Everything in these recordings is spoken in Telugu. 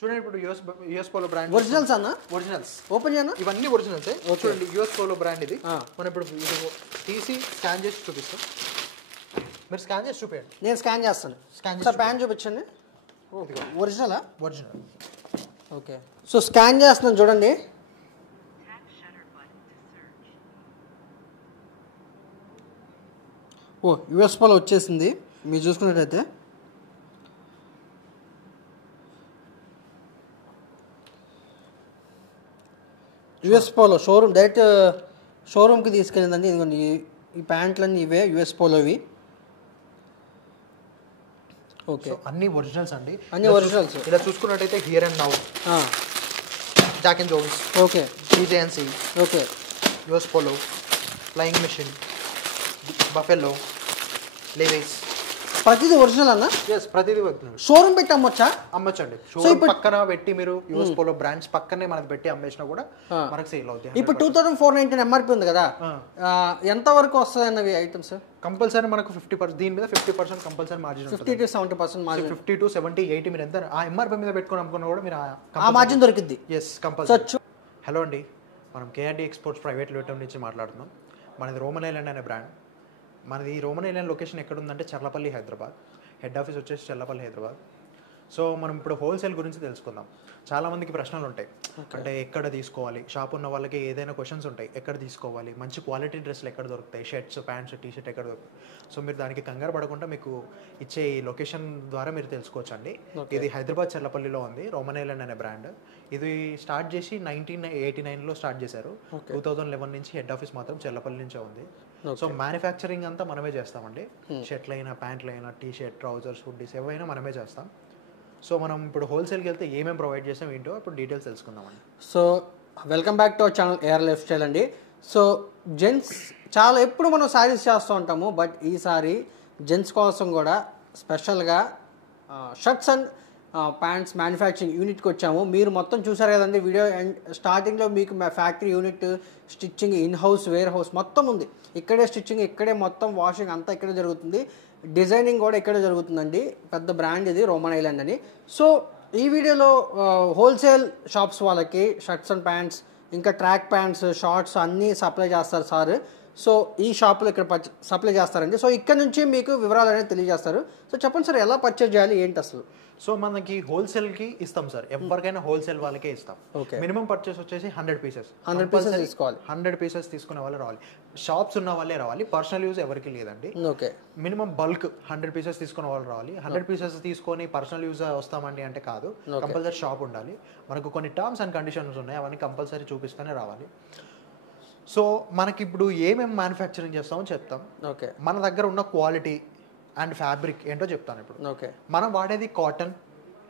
చూడండి ఇప్పుడు యూఎస్ పోలో బ్రాండ్ ఒరిజినల్స్ అన్న ఒరిజినల్స్ ఓపెన్ చేయనా ఇవన్నీ ఒరిజినల్స్ చూడండి యూఎస్ పోలో బ్రాండ్ ఇది మనం ఇప్పుడు తీసి స్కాన్ చేసి చూపిస్తాం మీరు స్కాన్ చేసి చూపించండి నేను స్కాన్ చేస్తాను సార్ ప్యాన్ చూపించండి ఒరిజినలా ఒరిజినల్ ఓకే సో స్కాన్ చేస్తున్నాను చూడండి ఓ యూఎస్ పోలో వచ్చేసింది మీరు చూసుకున్నట్టయితే యూఎస్ పోలో షోరూమ్ డైరెక్ట్ షోరూమ్కి తీసుకెళ్ళిందండి ఇదిగోండి ఈ ప్యాంట్లన్నీ ఇవే యూఎస్ పోలోవి ఓకే అన్ని ఒరిజినల్స్ అండి అన్ని ఒరిజినల్స్ ఇలా చూసుకున్నట్టయితే here and now Jack and Jones okay TJNC okay US Polo Flying Machine Buffalo Levi's ప్రతిదీ ఒరిజినల్ అన్న ప్రతిదీ షోరూమ్ పెట్టి అమ్మొచ్చా అమ్మొచ్చండి షోరూమ్ పక్కన పెట్టి మీరు యూఎస్ పోలో బ్రాంచ్ పక్కనే మనకి పెట్టి అమ్మేసినా కూడా మనకి సేల్ అవుతాయి ఇప్పుడు 2499 ఎంఆర్పి ఉంది కదా ఎంత వరకు వస్తుంది అన్నవి ఐటమ్స్ కంపల్సరీ మనకు 50% దీని మీద 50% compulsory margin 50 to 70% margin 50 to 70 80 మీరు ఎంత ఆ ఎంఆర్పి మీద పెట్టుకొని అమ్ముకున్నా కూడా మీరు ఆ మార్జిన్ దొరికిద్ది కంపల్సరీ హలో అండి మనం కేఆర్డి ఎక్స్పోర్ట్స్ ప్రైవేట్ లిమిటెడ్ నుంచి మాట్లాడుతున్నాం మనది రోమన్ ఐలాండ్ అనే బ్రాండ్ మనది రోమన్ ఐలాండ్ లొకేషన్ ఎక్కడ ఉందంటే చర్లపల్లి హైదరాబాద్ హెడ్ ఆఫీస్ వచ్చేసి చర్లపల్లి హైదరాబాద్ సో మనం ఇప్పుడు హోల్సేల్ గురించి తెలుసుకుందాం చాలామందికి ప్రశ్నలు ఉంటాయి అంటే ఎక్కడ తీసుకోవాలి షాప్ ఉన్న వాళ్ళకి ఏదైనా క్వశ్చన్స్ ఉంటాయి ఎక్కడ తీసుకోవాలి మంచి క్వాలిటీ డ్రెస్లు ఎక్కడ దొరుకుతాయి షర్ట్స్ ప్యాంట్స్ టీషర్ట్ ఎక్కడ దొరుకుతాయి సో మీరు దానికి కంగారు పడకుండా మీకు ఇచ్చే ఈ లొకేషన్ ద్వారా మీరు తెలుసుకోవచ్చు అండి ఇది హైదరాబాద్ చర్లపల్లిలో ఉంది రోమన్ ఐలాండ్ అనే బ్రాండ్ ఇది స్టార్ట్ చేసి 1989లో స్టార్ట్ చేశారు 2011 నుంచి హెడ్ ఆఫీస్ మాత్రం చర్లపల్లి నుంచే ఉంది సో మ్యానుఫ్యాక్చరింగ్ అంతా మనమే చేస్తామండి షర్ట్లు అయినా ప్యాంట్లు అయినా టీ షర్ట్ ట్రౌజర్స్ హుడ్డీస్ ఏవైనా మనమే చేస్తాం సో మనం ఇప్పుడు హోల్సేల్కి వెళ్తే ఏమేమి ప్రొవైడ్ చేస్తాం ఏంటో ఇప్పుడు డీటెయిల్స్ తెలుసుకుందామండి so welcome back to our channel AR lifestyle అండి సో జెంట్స్ చాలా ఎప్పుడు మనం శారీస్ చేస్తూ ఉంటాము బట్ ఈసారి జెంట్స్ కోసం కూడా స్పెషల్గా షర్ట్స్ అండ్ ప్యాంట్స్ మ్యానుఫ్యాక్చరింగ్ యూనిట్కి వచ్చాము మీరు మొత్తం చూసారు కదండి వీడియో అండ్ స్టార్టింగ్లో మీకు factory unit stitching in house wear house మొత్తం ఉంది ఇక్కడే స్టిచ్చింగ్ ఇక్కడే మొత్తం వాషింగ్ అంతా ఇక్కడే జరుగుతుంది డిజైనింగ్ కూడా ఇక్కడే జరుగుతుందండి పెద్ద బ్రాండ్ ఇది రోమన్ ఐలాండ్ అని సో ఈ వీడియోలో హోల్సేల్ షాప్స్ వాళ్ళకి షర్ట్స్ అండ్ ప్యాంట్స్ ఇంకా ట్రాక్ ప్యాంట్స్ షార్ట్స్ అన్నీ సప్లై చేస్తారు సార్ సో ఈ షాప్లో ఇక్కడ సప్లై చేస్తారండి సో ఇక్కడ నుంచి మీకు వివరాలు అనేది తెలియజేస్తారు సో చెప్పండి సార్ ఎలా పర్చేజ్ చేయాలి ఏంటి అసలు సో మనకి హోల్సేల్కి ఇస్తాం సార్ ఎవరికైనా హోల్సేల్ వాళ్ళకే ఇస్తాం మినిమం పర్చేస్ వచ్చేసి 100 పీసెస్ తీసుకోవాలి 100 పీసెస్ తీసుకునే వాళ్ళు రావాలి షాప్స్ ఉన్న వాళ్ళే రావాలి పర్సనల్ యూజ్ ఎవరికి లేదండి ఓకే మినిమం బల్క్ 100 పీసెస్ తీసుకునే వాళ్ళు రావాలి 100 పీసెస్ తీసుకొని పర్సనల్ యూజ్ వస్తామండి అంటే కాదు కంపల్సరీ షాప్ ఉండాలి మనకు కొన్ని టర్మ్స్ అండ్ కండిషన్స్ ఉన్నాయి అవన్నీ కంపల్సరీ చూపిస్తూనే రావాలి సో మనకి ఇప్పుడు ఏమేమి మ్యానుఫ్యాక్చరింగ్ చేస్తామో చెప్తాం ఓకే మన దగ్గర ఉన్న క్వాలిటీ అండ్ ఫ్యాబ్రిక్ ఏంటో చెప్తాను ఇప్పుడు ఓకే మనం వాడేది cotton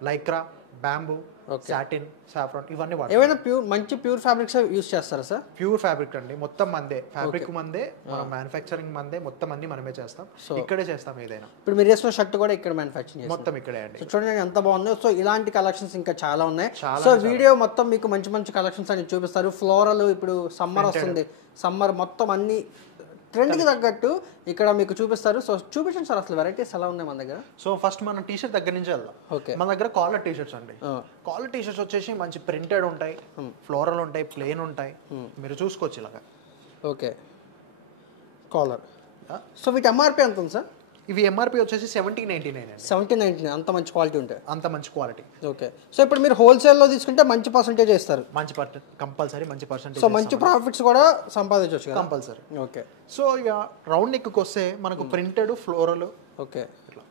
Lycra bamboo satin saffron ఇవన్నీ వాడతాం ఏమైనా మంచి ప్యూర్ ఫ్యాబ్రిక్స్ యూస్ చేస్తారా సార్ ప్యూర్ ఫ్యాబ్రిక్ అండి మొత్తం మందే ఫ్యాబ్రిక్ మందే మన మ్యానుఫ్యాక్చరింగ్ మందే మొత్తం అన్ని మనమే చేస్తాం ఇక్కడే చేస్తాం ఏదైనా ఇప్పుడు మీరు వేసిన షర్ట్ కూడా ఇక్కడ మ్యానుఫ్యాక్చరింగ్ మొత్తం ఇక్కడే అండి చూడండి ఎంత బాగుందో సో ఇలాంటి కలెక్షన్స్ ఇంకా చాలా ఉన్నాయి సో వీడియో మొత్తం మీకు మంచి మంచి కలెక్షన్స్ అని చూపిస్తారు ఫ్లోరల్ ఇప్పుడు సమ్మర్ వస్తుంది సమ్మర్ మొత్తం అన్ని ట్రెండ్కి తగ్గట్టు ఇక్కడ మీకు చూపిస్తారు సో చూపించండి సార్ అసలు వెరైటీస్ ఎలా ఉన్నాయి మన దగ్గర సో ఫస్ట్ మనం టీషర్ట్ దగ్గర నుంచి వెళ్దాం ఓకే మన దగ్గర కాలర్ టీషర్ట్స్ అండి కాలర్ టీషర్ట్స్ వచ్చేసి మంచి ప్రింటెడ్ ఉంటాయి ఫ్లోరల్ ఉంటాయి ప్లెయిన్ ఉంటాయి మీరు చూసుకోవచ్చు ఇలాగా ఓకే కాలర్ సో వీటి ఎంఆర్పి ఎంత ఉంది సార్ ఇవి ఎంఆర్పి వచ్చేసి 1799 అండి 1799 అంత మంచి క్వాలిటీ ఉంటాయి అంత మంచి క్వాలిటీ ఓకే సో ఇప్పుడు మీరు హోల్సేల్లో తీసుకుంటే మంచి పర్సెంటేజ్ ఇస్తారు మంచి కంపల్సరీ మంచి పర్సెంటేజ్ సో మంచి ప్రాఫిట్స్ కూడా సంపాదించవచ్చు కంపల్సరీ ఓకే సో ఇక రౌండ్ నెక్కి వస్తే మనకు ప్రింటెడ్ ఫ్లోరల్ ఓకే ఇట్లా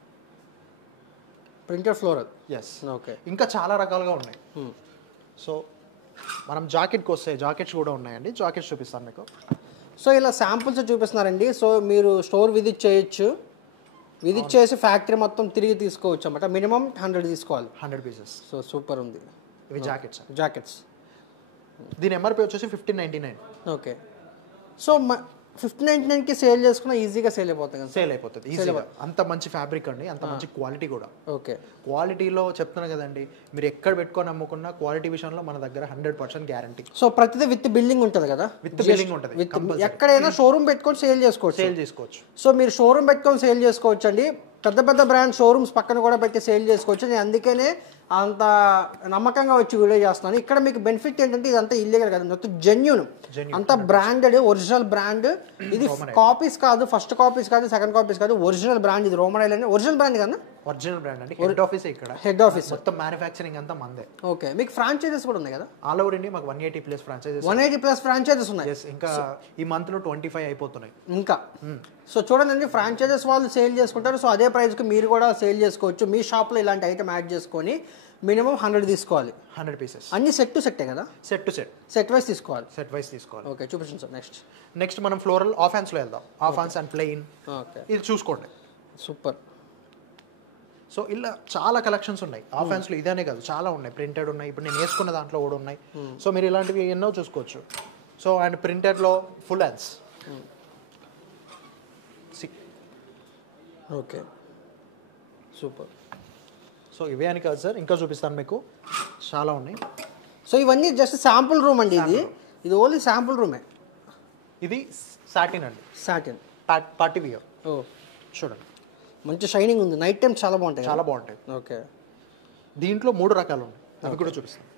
ప్రింటెడ్ ఫ్లోరల్ ఎస్ ఓకే ఇంకా చాలా రకాలుగా ఉన్నాయి సో మనం జాకెట్కి వస్తే జాకెట్స్ కూడా ఉన్నాయండి జాకెట్స్ చూపిస్తాను మీకు సో ఇలా శాంపుల్స్ చూపిస్తున్నారండి సో మీరు స్టోర్ విజిట్ చేయొచ్చు విజిట్ చేసి ఫ్యాక్టరీ మొత్తం తిరిగి తీసుకోవచ్చు అన్నమాట మినిమం 100 తీసుకోవాలి 100 పీసెస్ సో సూపర్ ఉంది ఇవి జాకెట్స్ దీని ఎంఆర్పి వచ్చేసి 1599 ఓకే సో 1599కి సేల్ చేసుకున్నా ఈజీగా సేల్ అయిపోతుంది కదా సేల్ అయిపోతుంది ఈజీగా అంత మంచి ఫ్యాబ్రిక్ అండి అంత మంచి క్వాలిటీ కూడా ఓకే క్వాలిటీలో చెప్తున్నా కదండి మీరు ఎక్కడ పెట్టుకొని అమ్ముకున్నా క్వాలిటీ విషయంలో మన దగ్గర 100% గ్యారంటీ సో ప్రతిదీ విత్ బిల్డింగ్ ఉంటుంది కదా విత్ బిల్డింగ్ ఉంటుంది ఎక్కడైనా షోరూమ్ పెట్టుకొని సేల్ చేసుకోవచ్చు సో మీరు షోరూమ్ పెట్టుకొని సేల్ చేసుకోవచ్చు అండి పెద్ద పెద్ద బ్రాండ్ షోరూమ్స్ పక్కన కూడా పెట్టి సేల్ చేసుకోవచ్చు. నేను అందుకనే అంత నమ్మకంగా వచ్చి వీడియో చేస్తున్నాను. ఇక్కడ మీకు బెనిఫిట్ ఏంటంటే ఇదంతా ఇల్లీగల్ కాదు, మొత్తం జెన్యూన్, అంత బ్రాండెడ్ ఒరిజినల్ బ్రాండ్. ఇది కాపీస్ కాదు, ఫస్ట్ కాపీస్ కాదు, సెకండ్ కాపీస్ కాదు, ఒరిజినల్ బ్రాండ్. ఇది రోమన్ ఐలాండ్ ఒరిజినల్ బ్రాండ్ కదా, ఒరిజినల్ బ్రాండ్ అండి. హెడ్ ఆఫీస్ ఇక్కడ, హెడ్ ఆఫీస్, మొత్తం మ్యానుఫ్యాక్చరింగ్ అంతా మందే. ఓకే. మీకు ఫ్రాంచైజెస్ కూడా ఉన్నాయి కదా? ఆల్ ఓవర్ ఇండియా మాకు 180+ ఫ్రాంచైజెస్, 180+ ఫ్రాంచైజెస్ ఉన్నాయి. ఇంకా ఈ మంత్ లో 25 అయిపోతున్నాయి ఇంకా. సో చూడండి, ఫ్రాంచైజెస్ వాళ్ళు సేల్ చేసుకుంటారు. సో అదే ప్రైస్కి మీరు కూడా సేల్ చేసుకోవచ్చు. మీ షాప్లో ఇలాంటి ఐటమ్ యాడ్ చేసుకొని మినిమం 100 తీసుకోవాలి. 100 పీసెస్. అన్ని సెట్ టు సెట్టే కదా? సెట్ వైస్ తీసుకోవాలి. ఓకే, చూపించండి సార్. నెక్స్ట్ మనం ఫ్లోరల్ ఆఫ్ హ్యాండ్స్లో వెళ్దాం. Of hands and plain. Okay, ఇది చూసుకోండి. సూపర్. సో ఇలా చాలా కలెక్షన్స్ ఉన్నాయి ఆఫ్ హ్యాండ్స్లో. ఇదనే కాదు, చాలా ఉన్నాయి. ప్రింటెడ్ ఉన్నాయి, ఇప్పుడు నేను వేసుకున్న దాంట్లో కూడా ఉన్నాయి. సో మీరు ఇలాంటివి ఎన్నో చూసుకోవచ్చు. సో అండ్ ప్రింటెడ్లో full hands. Okay, super. So ఇవే అని కాదు సార్, ఇంకా చూపిస్తాను మీకు, చాలా ఉన్నాయి. సో ఇవన్నీ జస్ట్ శాంపుల్ రూమ్ అండి. ఇది ఓన్లీ శాంపుల్ రూమే. ఇది సాటిన్ అండి, సాటిన్ పార్టీ వియర్. ఓ చూడండి, మంచి షైనింగ్ ఉంది. నైట్ టైం చాలా బాగుంటాయి. చాలా బాగుంటాయి. ఓకే, దీంట్లో 3 రకాలు ఉన్నాయి, అవి కూడా చూపిస్తాను.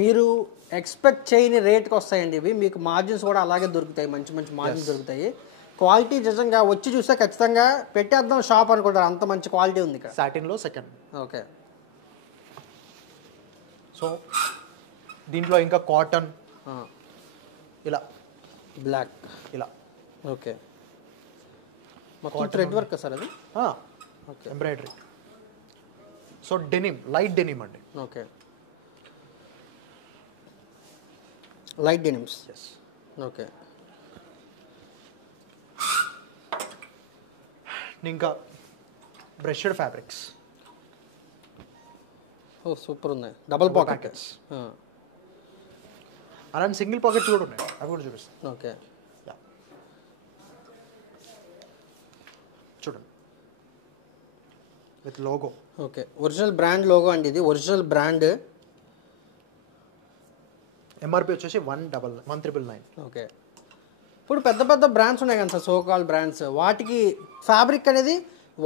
మీరు ఎక్స్పెక్ట్ చేయని రేట్కి వస్తాయండి ఇవి. మీకు మార్జిన్స్ కూడా అలాగే దొరుకుతాయి, మంచి మంచి మార్జిన్స్ దొరుకుతాయి. క్వాలిటీ నిజంగా వచ్చి చూస్తే ఖచ్చితంగా పెట్టేద్దాం షాప్ అనుకుంటారు, అంత మంచి క్వాలిటీ ఉంది ఇక్కడ. సాటిన్లో సెకండ్. ఓకే. సో దీంట్లో ఇంకా కాటన్, ఇలా బ్లాక్, ఇలా. ఓకే, మొత్తం థ్రెడ్ వర్క్ సార్ అది? Okay, embroidery. So denim, light denim అండి. Okay, light denims. Yes. Okay, ఇంకా బ్రష్డ్ ఫ్యాబ్రిక్స్. ఓ సూపర్ ఉన్నాయి. Double pockets. అలాంటి సింగిల్ పాకెట్స్ కూడా ఉన్నాయి, అవి కూడా చూపిస్తాను. ఓకే, చూడండి, with logo. Okay, original brand logo అండి. ఇది ఒరిజినల్ బ్రాండ్. ఎంఆర్పి వచ్చేసి 199. ఓకే. ఇప్పుడు పెద్ద పెద్ద బ్రాండ్స్ ఉన్నాయి కదా సార్, సోకాల్ బ్రాండ్స్, వాటికి ఫ్యాబ్రిక్ అనేది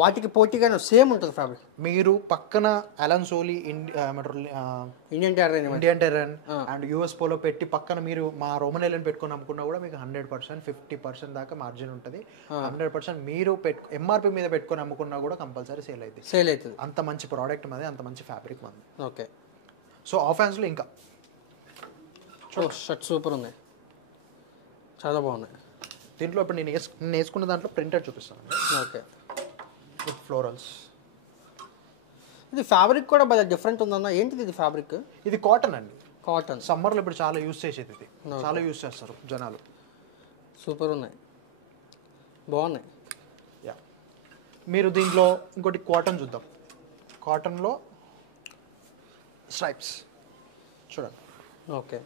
వాటికి పోటీగానే సేమ్ ఉంటుంది ఫ్యాబ్రిక్. మీరు పక్కన Allen Solly, Indian Terrain and US Polo పెట్టి పక్కన మీరు మా రోమన్ ఐలాండ్ పెట్టుకొని అమ్ముకున్నా కూడా మీకు 100%, 50% దాకా మార్జిన్ ఉంటుంది. 100% మీరు ఎంఆర్పి మీద పెట్టుకొని అమ్ముకున్నా కూడా కంపల్సరీ సేల్ అవుతుంది. అంత మంచి ప్రోడక్ట్ మాది, అంత మంచి ఫ్యాబ్రిక్ మాది. ఓకే. సో ఆఫ్ హ్యాండ్స్లో ఇంకా షర్ట్ సూపర్ ఉన్నాయి, చాలా బాగున్నాయి. దీంట్లో ఇప్పుడు నేను వేసుకున్న దాంట్లో ప్రింటెడ్ చూపిస్తాను. Okay, with florals. ఇది ఫ్యాబ్రిక్ కూడా బాగా డిఫరెంట్ ఉందన్న. ఏంటిది ఇది ఫ్యాబ్రిక్? ఇది కాటన్ అండి. కాటన్. సమ్మర్లో ఇప్పుడు చాలా యూజ్ చేసేది ఇది, చాలా యూజ్ చేస్తారు జనాలు. సూపర్ ఉన్నాయి, బాగున్నాయి. యా, మీరు దీంట్లో ఇంకోటి కాటన్ చూద్దాం. కాటన్లో స్ట్రైప్స్ చూడండి. ఓకే.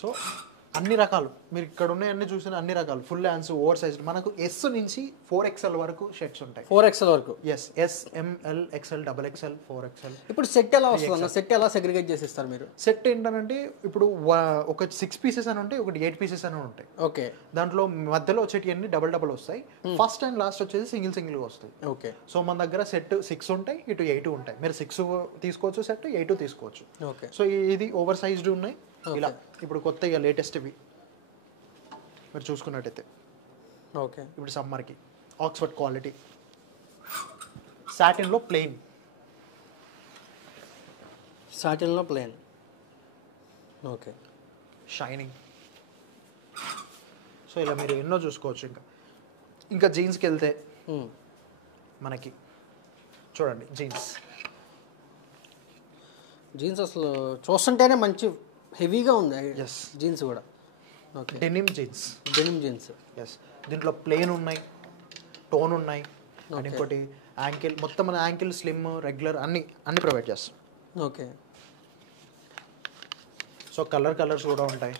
సో అన్ని రకాలు మీరు ఇక్కడ ఉన్నాయి, అన్ని చూసిన అన్ని రకాలు. ఫుల్ హ్యాండ్స్, ఓవర్ సైజ్, మనకు S నుంచి 4XL వరకు షర్ట్స్ ఉంటాయి. 4XL వరకు? Yes. S, M, L, XL, XXL, 4XL. ఇప్పుడు సెట్ ఎలా వస్తుంది? సెట్ ఎలా సెగ్రిగేట్ చేసిస్తారు మీరు? సెట్ ఏంటంటే ఇప్పుడు ఒక 6 పీసెస్ అని ఉంటాయి, ఒకటి 8 పీసెస్ అని ఉంటాయి. ఓకే. దాంట్లో మధ్యలో వచ్చేటి అన్ని డబల్ వస్తాయి. ఫస్ట్ అండ్ లాస్ట్ వచ్చేసి సింగిల్ వస్తాయి. ఓకే. సో మన దగ్గర సెట్ 6 ఉంటాయి, ఇటు 8 ఉంటాయి. మీరు 6 తీసుకోవచ్చు, సెట్ 8 తీసుకోవచ్చు. ఓకే. సో ఇది ఓవర్ సైజ్డ్ ఉన్నాయి. ఇలా ఇప్పుడు కొత్త ఇక లేటెస్ట్ ఇవి మీరు చూసుకున్నట్టయితే. ఓకే. ఇప్పుడు సమ్మర్కి ఆక్స్ఫర్డ్ క్వాలిటీ, సాటిన్లో ప్లెయిన్. సాటిన్లో ప్లెయిన్. ఓకే. షైనింగ్. సో ఇలా మీరు ఎన్నో చూసుకోవచ్చు. ఇంకా జీన్స్కి వెళ్తే మనకి చూడండి, జీన్స్ అసలు చూస్తుంటేనే మంచి హెవీగా ఉంది. ఎస్, జీన్స్ కూడా. ఓకే. Denim jeans. ఎస్. దీంట్లో ప్లెయిన్ ఉన్నాయి, టోన్ ఉన్నాయి, అండ్ ఇంకోటి యాంకిల్. మొత్తం మన యాంకిల్ స్లిమ్, రెగ్యులర్ అన్ని ప్రొవైడ్ చేస్తాం. ఓకే. సో కలర్స్ కూడా ఉంటాయి.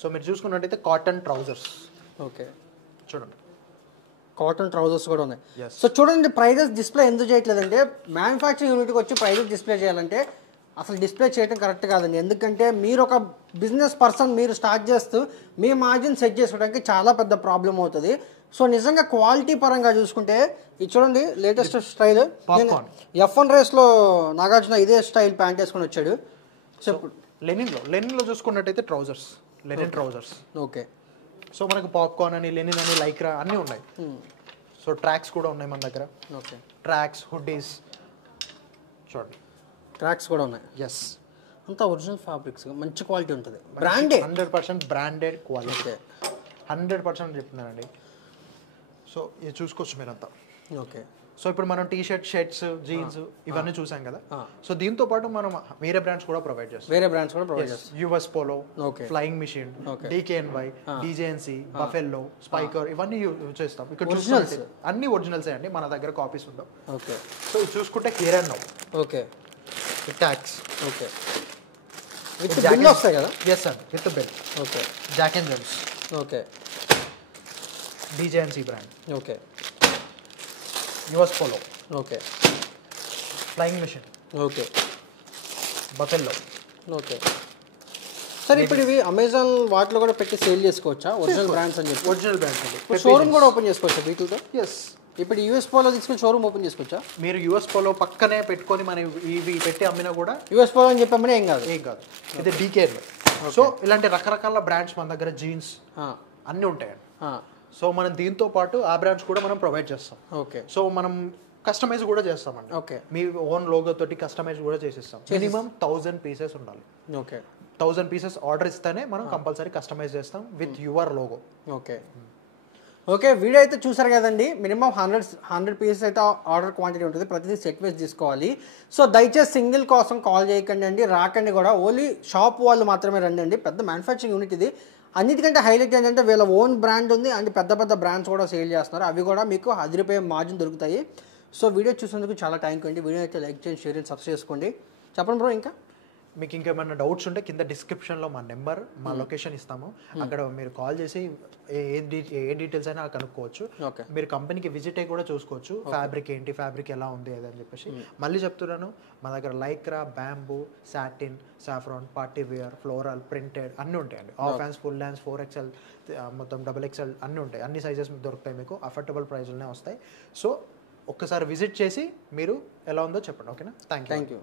సో మీరు చూసుకున్నట్టయితే కాటన్ ట్రౌజర్స్. ఓకే. చూడండి, కాటన్ ట్రౌజర్స్ కూడా ఉన్నాయి. Yes. సో చూడండి, ప్రైజెస్ డిస్ప్లే ఎందుకు చేయట్లేదంటే మ్యానుఫ్యాక్చరింగ్ యూనిట్కి వచ్చి ప్రైజెస్ డిస్ప్లే చేయాలంటే అసలు డిస్ప్లే చేయడం కరెక్ట్ కాదండి. ఎందుకంటే మీరు ఒక బిజినెస్ పర్సన్, మీరు స్టార్ట్ చేస్తూ మీ మార్జిన్ సెట్ చేసుకోవడానికి చాలా పెద్ద ప్రాబ్లం అవుతుంది. సో నిజంగా క్వాలిటీ పరంగా చూసుకుంటే ఇది చూడండి, లేటెస్ట్ స్టైల్. F1 రేస్లో నాగార్జున ఇదే స్టైల్ ప్యాంట్ వేసుకొని వచ్చాడు. చెప్పు. లెనిన్లో చూసుకున్నట్టయితే trousers, linen trousers. Okay. So మనకు పాప్కార్న్ అని, లెనిన్ అని, లైక్రా అన్నీ ఉన్నాయి. సో ట్రాక్స్ కూడా ఉన్నాయి మన దగ్గర. ఓకే. ట్రాక్స్, హుడ్డీస్ చూడండి, ట్రాక్స్ కూడా ఉన్నాయి. ఎస్, అంతా ఒరిజినల్ ఫ్యాబ్రిక్స్, మంచి క్వాలిటీ ఉంటుంది. బ్రాండెడ్, 100% బ్రాండెడ్ క్వాలిటీ, 100% చెప్తున్నానండి. సో ఇది చూసుకోవచ్చు మీరంతా. ఓకే. సో ఇప్పుడు మనం టీ షర్ట్, షర్ట్స్, జీన్స్ ఇవన్నీ చూసాం కదా. సో దీంతో పాటు మనం వేరే బ్రాండ్స్ కూడా ప్రొవైడ్ చేస్తాం. US Polo, Flying Machine, DKNY, DJNC, Buffalo, Spykar, ఇవన్నీ యూజ్ చేస్తాం. ఇక్కడ చూసుకుంటే అన్ని ఒరిజినల్సే అండి, మన దగ్గర కాపీస్ ఉండవు. ఓకే. సో ఇది చూసుకుంటే here and now. Okay. Tax. Okay. With bill వస్తాయి కదా. Yes sir, with bill. Okay. Jack and Jones. Okay. DJNC brand. Okay. US Polo. Okay. Flying Machine. Okay. Buffalo. Okay. Sir ఇప్పుడు ఇవి అమెజాన్ వాటిలో కూడా పెట్టి సేల్ చేసుకోవచ్చా? ఒరిజినల్ బ్రాండ్స్ అని చెప్పి. ఒరిజినల్ బ్రాండ్స్ అండి. షోరూమ్ కూడా ఓపెన్ చేసుకోవచ్చా వీటితో? ఎస్. ఇప్పుడు యూఎస్ పోలో తీసుకుని షోరూమ్ ఓపెన్ చేసుకోవచ్చా? మీరు యూఎస్ పోలో పక్కనే పెట్టుకొని మనం ఇవి పెట్టి అమ్మినా కూడా యూఎస్ పోలో అని చెప్పామని ఏం కాదు. ఇది DKNY. సో ఇలాంటి రకరకాల బ్రాండ్స్ మన దగ్గర జీన్స్ అన్నీ ఉంటాయండి. సో మనం దీంతో పాటు ఆ బ్రాండ్స్ కూడా మనం ప్రొవైడ్ చేస్తాం. ఓకే. సో మనం కస్టమైజ్ కూడా చేస్తామండి. ఓకే. మీ ఓన్ లోగో తోటి కస్టమైజ్ కూడా చేసిస్తాం. మినిమం 1000 పీసెస్ ఉండాలి. ఓకే. 1000 పీసెస్ ఆర్డర్ ఇస్తేనే మనం కంపల్సరీ కస్టమైజ్ చేస్తాం with your logo. Okay. Okay. Video అయితే చూసారు కదండి. మినిమం 100 పీసెస్ అయితే ఆర్డర్ క్వాంటిటీ ఉంటుంది. ప్రతిదీ సెట్ వేసి తీసుకోవాలి. సో దయచేసి సింగిల్ కోసం కాల్ చేయకండి అండి, రాకండి కూడా. ఓన్లీ షాప్ వాళ్ళు మాత్రమే రండి అండి. పెద్ద మ్యానుఫ్యాక్చరింగ్ యూనిట్ ఇది. అన్నిటికంటే హైలైట్ ఏంటంటే వీళ్ళ ఓన్ బ్రాండ్ ఉంది అండ్ పెద్ద పెద్ద బ్రాండ్స్ కూడా సేల్ చేస్తున్నారు. అవి కూడా మీకు అదిరిపోయే మార్జిన్ దొరుకుతాయి. సో వీడియో చూసినందుకు చాలా థ్యాంక్ యూ అండి. వీడియో అయితే లైక్ చేయండి, షేర్ చేయండి, సబ్స్క్రైబ్ చేసుకోండి. చెప్పండి బ్రో. ఇంకా మీకు ఇంకేమైనా డౌట్స్ ఉంటే కింద డిస్క్రిప్షన్లో మా నెంబర్, మా లొకేషన్ ఇస్తాము. అక్కడ మీరు కాల్ చేసి ఏ డీటెయిల్స్ అయినా కనుక్కోవచ్చు. మీరు కంపెనీకి విజిట్ అయ్యి కూడా చూసుకోవచ్చు. ఫ్యాబ్రిక్ ఏంటి, ఫ్యాబ్రిక్ ఎలా ఉంది అని చెప్పేసి. మళ్ళీ చెప్తున్నాను, మా దగ్గర lycra, bamboo, satin, saffron, party wear, floral, printed అన్నీ ఉంటాయండి. Half hands, full hands, 4XL, మొత్తం XXL అన్నీ ఉంటాయి. అన్ని సైజెస్ మీకు దొరుకుతాయి. మీకు అఫోర్డబుల్ ప్రైస్లోనే వస్తాయి. సో ఒక్కసారి విజిట్ చేసి మీరు ఎలా ఉందో చెప్పండి. ఓకేనా? Thank you.